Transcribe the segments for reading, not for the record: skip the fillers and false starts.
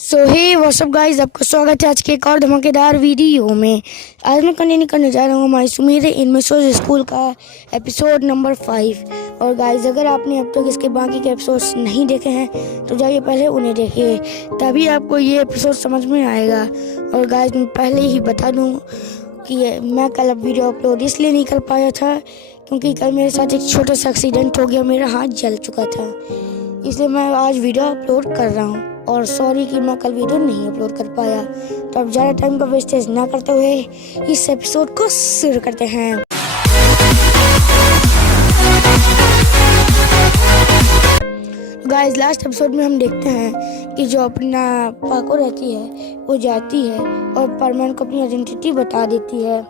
सो हे WhatsApp guys, आपका स्वागत है आज के एक और धमाकेदार वीडियो में। आज मैं कंटिन्यू करने जा रहा हूँ हमारी सुमेर इन मिसोज स्कूल का एपिसोड नंबर 5। और गाइस, अगर आपने अब तक इसके बाकी के एपिसोड्स नहीं देखे हैं तो जाइए पहले उन्हें देखिए, तभी आपको ये एपिसोड समझ में आएगा। और गाइस, मैं पहले ही बता दूँ कि मैं कल अब वीडियो अपलोड इसलिए नहीं कर पाया था क्योंकि कल मेरे साथ एक छोटा सा एक्सीडेंट हो गया, मेरा हाथ जल चुका था, इसलिए मैं आज वीडियो अपलोड कर रहा हूँ। और सॉरी कि मैं कल वीडियो नहीं अपलोड कर पाया। तो अब ज़्यादा टाइम का वेस्टेज ना करते हुए इस एपिसोड को शुरू करते हैं। गाइस, लास्ट एपिसोड में हम देखते हैं कि जो अपना पाको रहती है वो जाती है और परमैन को अपनी आइडेंटिटी बता देती है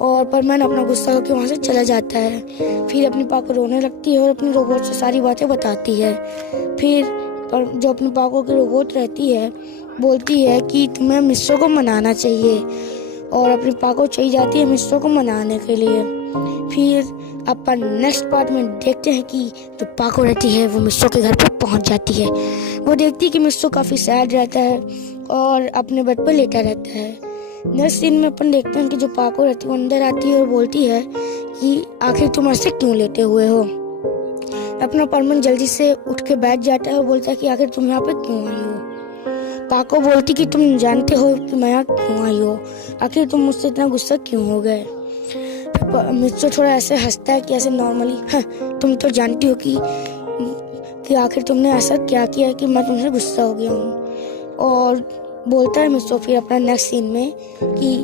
और परमैन अपना गुस्सा होकर वहाँ से चला जाता है। फिर अपनी पाको रोने लगती है और अपनी रोबोट से सारी बातें बताती है। फिर पर जो अपने पाको की रोबोट रहती है बोलती है कि तुम्हें मिस्सो को मनाना चाहिए और अपनी पाको चली जाती है मिस्सो को मनाने के लिए। फिर अपन नेक्स्ट पार्ट में देखते हैं कि जो पाको रहती है वो मिस्सो के घर पर पहुंच जाती है। वो देखती है कि मिस्सो काफ़ी सैड रहता है और अपने बेड पर लेटा रहता है। नेक्स्ट सीन में अपन देखते हैं कि जो पाको रहती है वो अंदर आती है और बोलती है कि आखिर तुम ऐसे क्यों लेटे हुए हो। अपना परमन जल्दी से उठ के बैठ जाता है और बोलता है कि आखिर तुम यहाँ पे क्यों आई हो। पाको बोलती कि तुम जानते हो कि मैं यहाँ क्यों आई हो, आखिर तुम मुझसे इतना गुस्सा क्यों हो गए। मिस्सो थोड़ा ऐसे हंसता है कि ऐसे नॉर्मली, हाँ तुम तो जानती हो कि आखिर तुमने ऐसा क्या किया कि मैं तुमसे गुस्सा हो गया हूँ। और बोलता है मिस्सो फिर अपना नेक्स्ट सीन में कि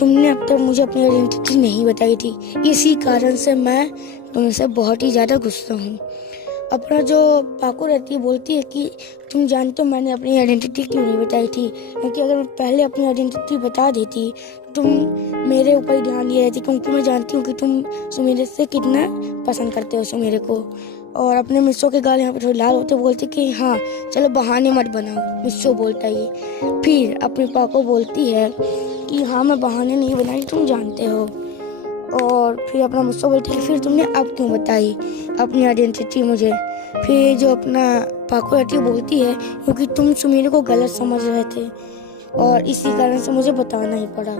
तुमने अब तक मुझे अपनी आइडेंटिटी नहीं बताई थी, इसी कारण से मैं तुमसे बहुत ही ज़्यादा गुस्सा हूँ। अपना जो पाको रहती है बोलती है कि तुम जानते हो मैंने अपनी आइडेंटिटी क्यों नहीं बताई थी, क्योंकि अगर मैं पहले अपनी आइडेंटिटी बता देती तुम मेरे ऊपर ही ध्यान दिए रहती, क्योंकि मैं जानती हूँ कि तुम सुमेरे से कितना पसंद करते हो सुमेरे को। और अपने मिस्सो के गाल यहाँ पे थोड़ी लाल होते बोलते कि हाँ चलो बहाने मत बनाओ, मिस्सो बोलता है। फिर अपने पाको बोलती है कि हाँ मैं बहाने नहीं बनाई, तुम जानते हो। और फिर अपना मिस्सो बोलती है फिर तुमने अब क्यों बताई अपनी आइडेंटिटी मुझे। फिर जो अपना पाको रहती है बोलती है क्योंकि तुम सुमेरे को गलत समझ रहे थे और इसी कारण से मुझे बताना ही पड़ा।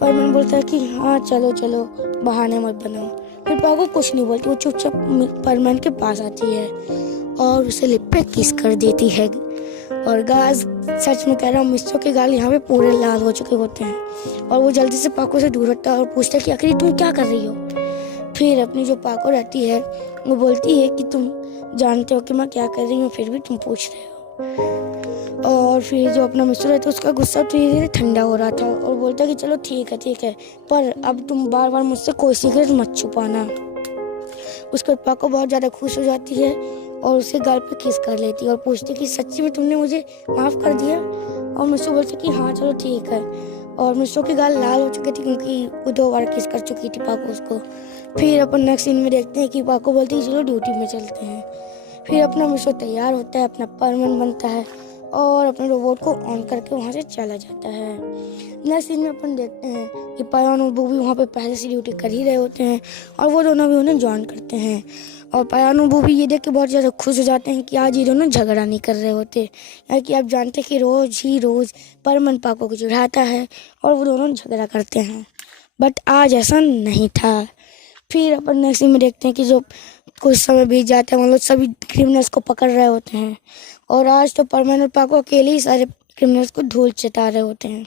परमैन बोलता है कि हाँ चलो चलो बहाने मत बनाओ। फिर पाको कुछ नहीं बोलती, वो चुपचाप परमैन के पास आती है और उसे लिप पे किस कर देती है। और गाइस, सच में कह रहा हूँ मिस्सो के गाल यहाँ पे पूरे लाल हो चुके होते हैं और वो जल्दी से पाको से दूर हटता है और पूछता है कि आखिर तुम क्या कर रही हो। फिर अपनी जो पाको रहती है वो बोलती है कि तुम जानते हो कि मैं क्या कर रही हूँ फिर भी तुम पूछ रहे हो। और फिर जो अपना मिस्सो रहता है उसका गुस्सा धीरे धीरे ठंडा हो रहा था और बोलता है कि चलो ठीक है पर अब तुम बार बार मुझसे कोई सीक्रेट मत छुपाना। उसके बाद पाको बहुत ज़्यादा खुश हो जाती है और उसके गाल पे किस कर लेती है और पूछती कि सच्ची में तुमने मुझे माफ़ कर दिया। और मिस्सो बोलती कि हाँ चलो ठीक है। और मिस्सो की गाल लाल हो चुकी थी क्योंकि वो 2 बार किस कर चुकी थी पाको उसको। फिर अपन नेक्स्ट सीन में देखते हैं कि पाको बोलती है चलो ड्यूटी में चलते हैं। फिर अपना मिस्सो तैयार होता है, अपना परमैन बनता है और अपने रोबोट को ऑन करके वहाँ से चला जाता है। नेक्स्ट सीन में अपन देखते हैं कि पायान और बूबी वहाँ पे पहले से ड्यूटी कर ही रहे होते हैं और वो दोनों भी उन्हें ज्वाइन करते हैं। और पायान और बूबी ये देख के बहुत ज़्यादा खुश हो जाते हैं कि आज ये दोनों झगड़ा नहीं कर रहे होते, क्योंकि आप जानते हैं कि रोज़ परमैन पाको को चिढ़ाता है और वो दोनों झगड़ा करते हैं, बट आज ऐसा नहीं था। फिर अपन नेक्स्ट सीन में देखते हैं कि जो कुछ समय बीत जाता है, मतलब सभी क्रिमिनल्स को पकड़ रहे होते हैं और आज तो परमैन और पाको अकेले ही सारे क्रिमिनल्स को धूल चटा रहे होते हैं।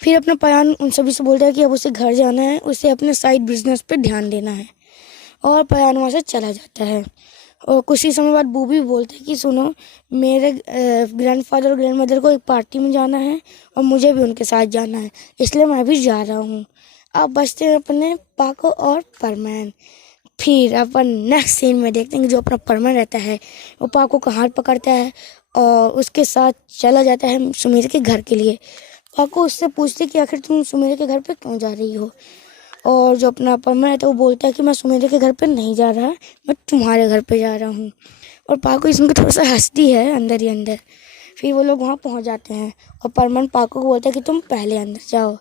फिर अपना पायान उन सभी से बोलता है कि अब उसे घर जाना है, उसे अपने साइड बिजनेस पे ध्यान देना है और पायान वहाँ से चला जाता है। और कुछ ही समय बाद बूबी बोलते हैं कि सुनो मेरे ग्रैंडफादर और ग्रैंडमदर को एक पार्टी में जाना है और मुझे भी उनके साथ जाना है, इसलिए मैं भी जा रहा हूँ। अब बचते हैं अपने पाको और परमैन। फिर अपन नेक्स्ट सीन में देखते हैं कि जो अपना परमैन रहता है वो पाको का हाथ पकड़ता है और उसके साथ चला जाता है सुमेर के घर के लिए। पाको उससे पूछती कि आखिर तुम सुमेर के घर पे क्यों जा रही हो। और जो अपना परमैन रहता है वो बोलता है कि मैं सुमेर के घर पे नहीं जा रहा, मैं तुम्हारे घर पे जा रहा हूँ। और पाको इसमें थोड़ा सा हंसती है अंदर ही अंदर। फिर वो लोग वहाँ पहुँच जाते हैं और परमैन पाको को बोलता है कि तुम पहले अंदर जाओ।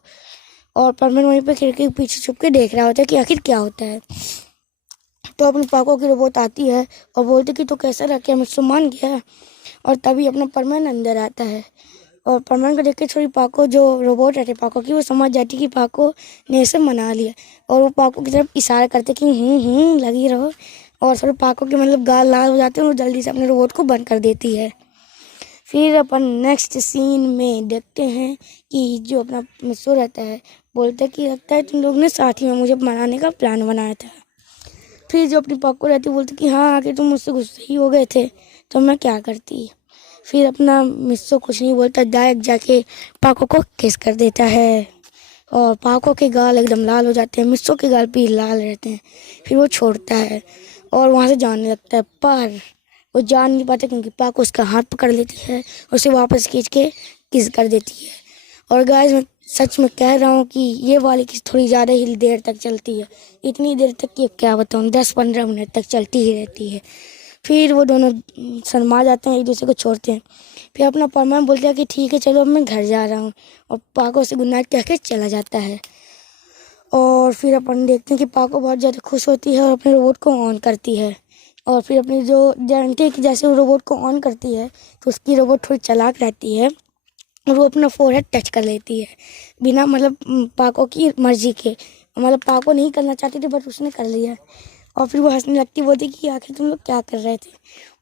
और परमैन वहीं पे खिड़की के पीछे छुप के देख रहा होता है कि आखिर क्या होता है। तो अपने पाको की रोबोट आती है और बोलती कि तो कैसा रहा, क्या मुझसे मान गया। और तभी अपना परमान अंदर आता है और परमान को देख के थोड़ी पाको जो रोबोट रहते पाको की वो समझ जाती कि पाको ने इसे मना लिया और वो पाको की तरफ इशारा करते कि लगी रहो और थोड़े पाको के मतलब गाल लाल हो जाते हैं और जल्दी से अपने रोबोट को बंद कर देती है। फिर अपन नेक्स्ट सीन में देखते हैं कि जो अपना मिस्सो रहता है बोलता है कि लगता है तुम लोग ने साथ ही में मुझे मनाने का प्लान बनाया था। फिर जो अपनी पाको रहती है बोलती कि हाँ आके तुम मुझसे गुस्से ही हो गए थे तो मैं क्या करती। फिर अपना मिस्सो कुछ नहीं बोलता, डायरेक्ट जाके पाको को किस कर देता है और पाको के गाल एकदम लाल हो जाते हैं, मिस्सो के गाल भी लाल रहते हैं। फिर वो छोड़ता है और वहाँ से जाने लगता है, पर वो जान नहीं पाता क्योंकि पाको उसका हाथ पकड़ लेती है और उसे वापस खींच के किस कर देती है। और गाइस मैं सच में कह रहा हूँ कि ये वाली किस थोड़ी ज़्यादा ही देर तक चलती है, इतनी देर तक कि क्या बताऊँ 10-15 मिनट तक चलती ही रहती है। फिर वो दोनों शर्मा जाते हैं, एक दूसरे को छोड़ते हैं। फिर अपना परमान बोलते हैं कि ठीक है चलो अब मैं घर जा रहा हूँ और पाको से गुड नाइट कह के चला जाता है। और फिर अपन देखते हैं कि पाको बहुत ज़्यादा खुश होती है और अपने रोबोट को ऑन करती है और फिर अपनी जो गारंटी की जैसे वो रोबोट को ऑन करती है तो उसकी रोबोट थोड़ी चालाक रहती है और वो अपना फोरहेड टच कर लेती है बिना मतलब पाको की मर्जी के, मतलब पाको नहीं करना चाहती थी बट उसने कर लिया। और फिर वो हंसने लगती, बोलती कि आखिर तुम लोग क्या कर रहे थे।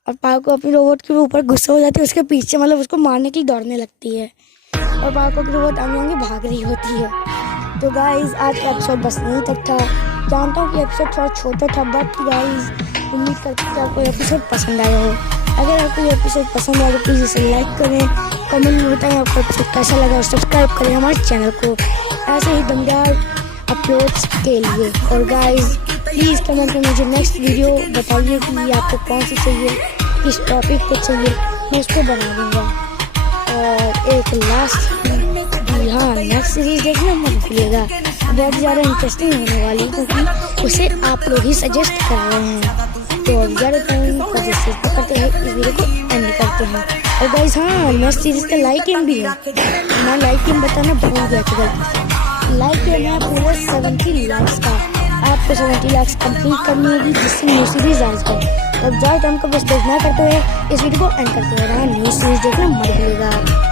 और पाको अपनी रोबोट के ऊपर गुस्सा हो जाती है, उसके पीछे मतलब उसको मारने के लिए दौड़ने लगती है और पाको की रोबोट आगे आगे भाग रही होती है। तो गाइज आज का एपिसोड बस यहीं तक था। जानता हूँ कि एपिसोड थोड़ा छोटा था बट गाइज उम्मीद करती हूँ कि आपको एपिसोड पसंद आया हो। अगर आपको ये एपिसोड पसंद आया तो प्लीज़ इसे लाइक करें, कमेंट में बताएं आपको एपिसोड कैसा लगा और सब्सक्राइब करें हमारे चैनल को ऐसे ही दमदार अपलोड्स के लिए। और गाइज प्लीज़ कमेंट में मुझे नेक्स्ट वीडियो बताइए कि आपको कौन सी चाहिए, किस टॉपिक पे चाहिए, मैं उसको बना दूँगा। और एक लास्ट हाँ नेक्स्ट सीरीज़ देखना मत भूलिएगा, बहुत ज़्यादा इंटरेस्टिंग होने वाली है क्योंकि उसे आप लोग ही सजेस्ट कर रहे हैं। तो अब ज़्यादा टाइम सजेस्ट करते हैं, इस वीडियो को एंड करते हैं। और गाइस हाँ नेक्स्ट सीरीज़ का लाइक एम भी है, मैं लाइक एम बताना भूल गया था गलती से। लाइक एम है पूरे 70 लाइक्स का, आपको 70 लाइक्स कंप्लीट करनी होगी जिससे न्यू सीरीज़ आ जाए। तो ज़्यादा टाइम का बस देखना करते हुए इस वीडियो को एंड करते हैं, न्यू सीरीज़ देखना मत भूलिएगा।